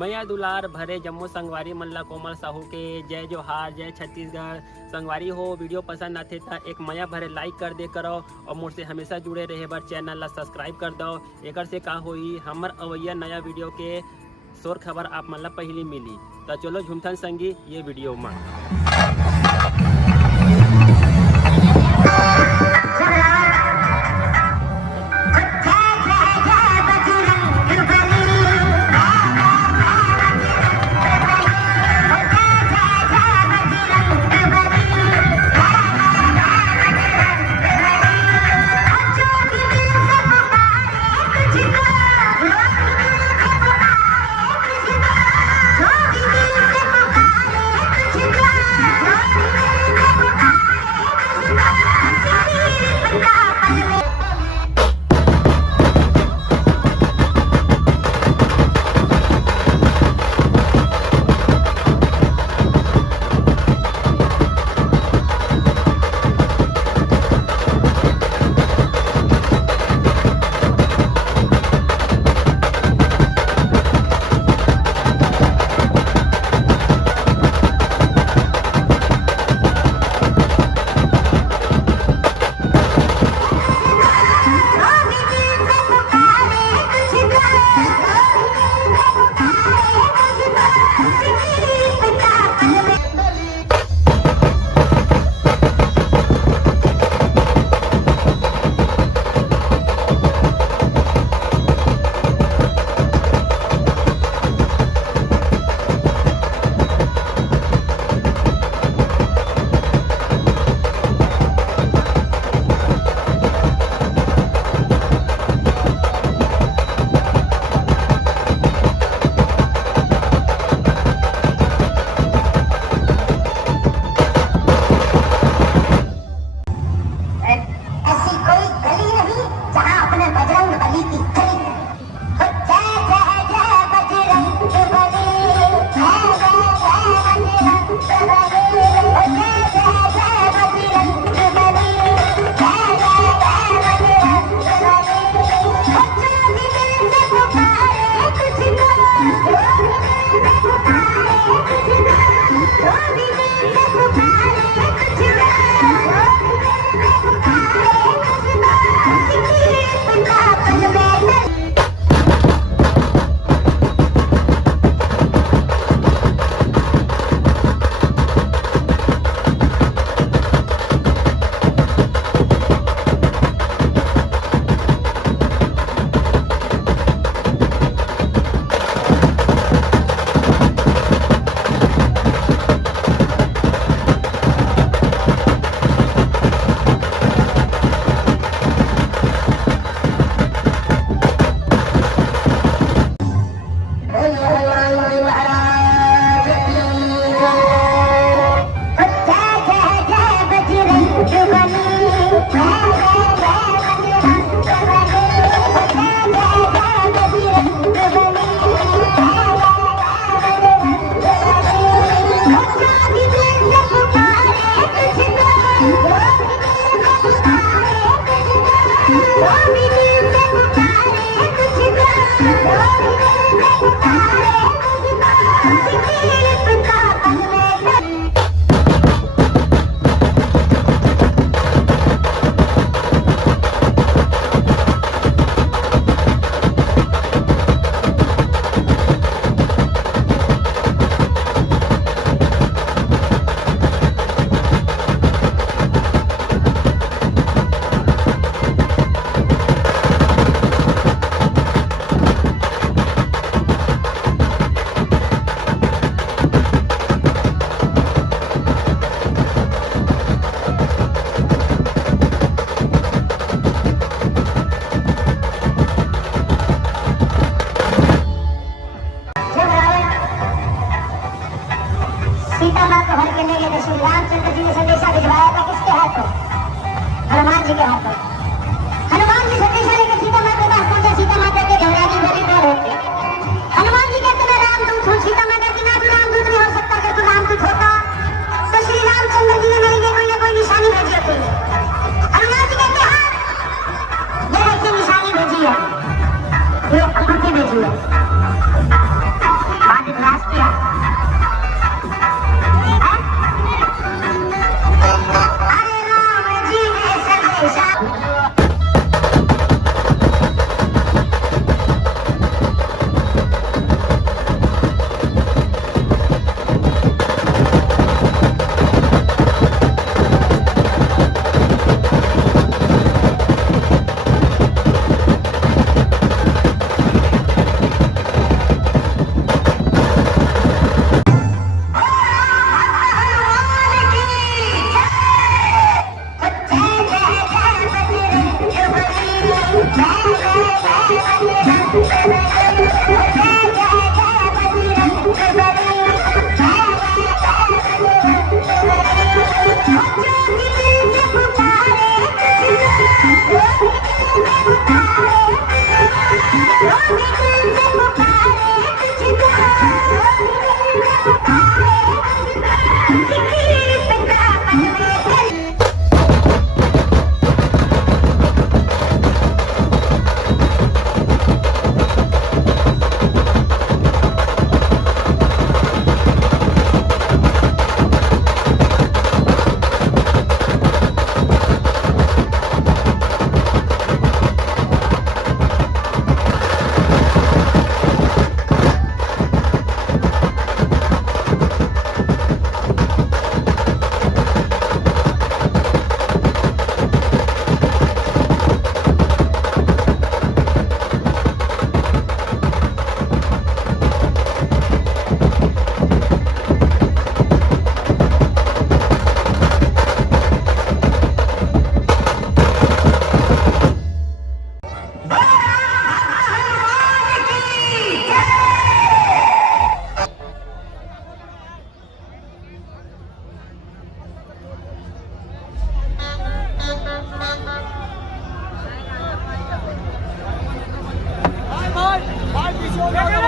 मैया दुलार भरे जम्मू संगवारी मल्ला कोमल साहू के जय जोहार, जय छत्तीसगढ़। संगवारी हो वीडियो पसंद आते था एक मैया भरे लाइक कर दे करो और मुझसे हमेशा जुड़े रहे बर चैनल ला सब्सक्राइब कर दो। एक से का होई हमर अवैया नया वीडियो के शोर खबर आप मन ला पहली मिली। तो चलो झुमथन संगी ये वीडियो में हनुमान जी के हाथों। हनुमान जी संदेशा लेकर सीता माता के पास पहुंचे। सीता माता के घबराने भरे पैर होते। हनुमान जी कहते मैं रामदूत हूँ। सीता माता की ना तू रामदूत नहीं हो सकता। अगर तू रामदूत होता तो श्री रामचंद्र जी ने मेरे लिए कोई ना कोई निशानी भेजी होती। हनुमान जी कहते हाँ ये देखिए निशानी भेजी है, ये अंगूठी भेजी है। हो